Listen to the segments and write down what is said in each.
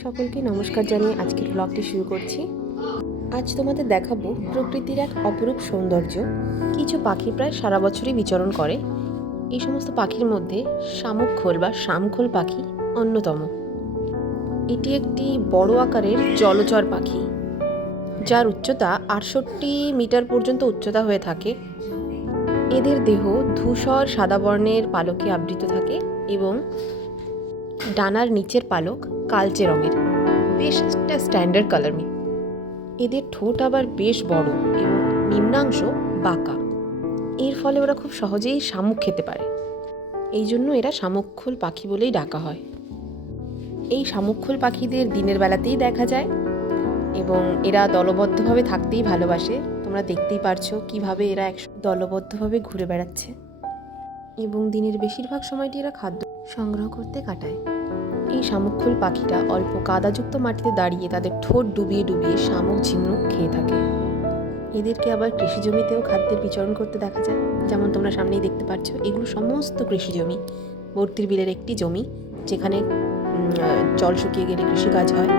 সকলকে নমস্কার জানিয়ে আজকের ব্লগটি শুরু করছি। আজ তোমাদের দেখাবো প্রকৃতির এক অপরূপ সৌন্দর্য। কিছু পাখি প্রায় সারা বছরই বিচরণ করে। এই সমস্ত পাখির মধ্যে শামুকখোল বা শামখোল পাখি অন্যতম। এটি একটি বড় আকারের জলচর পাখি, যার উচ্চতা 68 মিটার পর্যন্ত উচ্চতা হয়ে থাকে। এদের দেহ ধূসর সাদা বর্ণের পালকে আবৃত থাকে এবং ডানার নিচের পালক কালচে রঙের, বেশ একটা স্ট্যান্ডার্ড কালার। এদের ঠোঁট আবার বেশ বড় এবং নিম্নাংশ বাঁকা। এর ফলে ওরা খুব সহজেই শামুক খেতে পারে। এই জন্য এরা শামুকখোল পাখি বলেই ডাকা হয়। এই শামুকখোল পাখিদের দিনের বেলাতেই দেখা যায় এবং এরা দলবদ্ধভাবে থাকতেই ভালোবাসে। তোমরা দেখতেই পারছো কিভাবে এরা দলবদ্ধভাবে ঘুরে বেড়াচ্ছে এবং দিনের বেশিরভাগ সময়টি এরা খাদ্য সংগ্রহ করতে কাটায়। এই শামুকখোল পাখিরা অল্প কাদাযুক্ত মাটিতে দাঁড়িয়ে তাদের ঠোঁট ডুবিয়ে ডুবিয়ে শামুক ঝিনুক খেয়ে থাকে। এদেরকে আবার কৃষিজমিতেও খাদ্যের বিচরণ করতে দেখা যায়। যেমন তোমরা সামনেই দেখতে পাচ্ছ, এগুলো সমস্ত কৃষিজমি। বর্তির বিলের একটি জমি, যেখানে জল শুকিয়ে গেলে কৃষিকাজ হয়।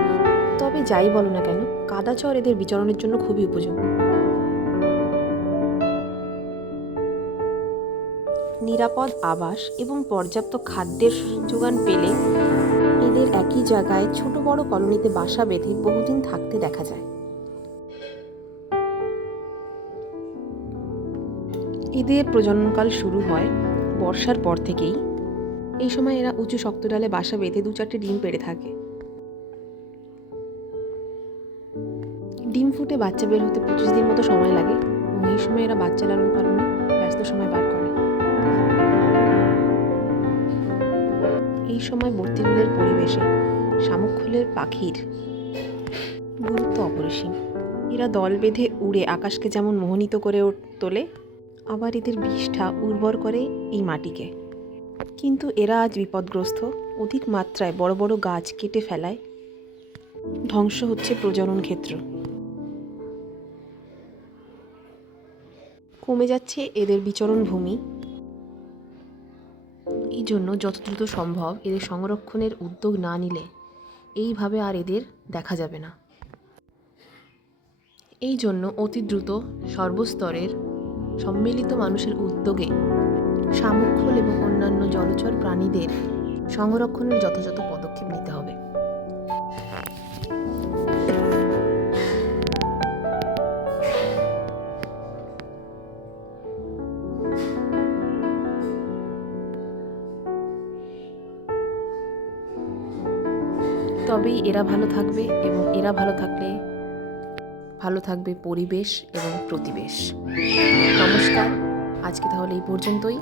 তবে যাই বলো না কেন, কাদাচর এদের বিচরণের জন্য খুবই উপযোগী। নিরাপদ আবাস এবং পর্যাপ্ত খাদ্যের যোগান পেলে এদের একই জায়গায় ছোট বড় কলোনিতে বাসা বেঁধে বহুদিন থাকতে দেখা যায়। এদের প্রজননকাল শুরু হয় বর্ষার পর থেকেই। এই সময় এরা উঁচু শক্ত ডালে বাসা বেঁধে 2-4টে ডিম পেড়ে থাকে। ডিম ফুটে বাচ্চা বের হতে 25 দিন মতো সময় লাগে এবং এই সময় এরা বাচ্চা লালন পালনে ব্যস্ত সময় বার করে। এই সময় বর্তির বিলের পরিবেশে শামুকখোলের পাখির গুরুত্ব অপরিসীম। এরা দল বেঁধে উড়ে আকাশকে যেমন মোহিত করে তোলে, আবার এদের বিষ্ঠা উর্বর করে এই মাটিকে। কিন্তু এরা আজ বিপদগ্রস্ত। অধিক মাত্রায় বড় বড় গাছ কেটে ফেলায় ধ্বংস হচ্ছে প্রজনন ক্ষেত্র। কমে যাচ্ছে এদের বিচরণ ভূমি। এই জন্য যত দ্রুত সম্ভব এদের সংরক্ষণের উদ্যোগ না নিলে এইভাবে আর এদের দেখা যাবে না। এই জন্য অতি দ্রুত সর্বস্তরের সম্মিলিত মানুষের উদ্যোগে শামুকখোল এবং অন্যান্য জলচর প্রাণীদের সংরক্ষণের যথাযথ পদক্ষেপ নিতে হবে। তবেই এরা ভালো থাকবে এবং এরা ভালো থাকলে ভালো থাকবে পরিবেশ এবং প্রতিবেশ। নমস্কার, আজকে তাহলে এই পর্যন্তই।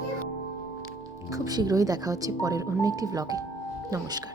খুব শীঘ্রই দেখা হচ্ছে পরের অন্য একটি ব্লগে। নমস্কার।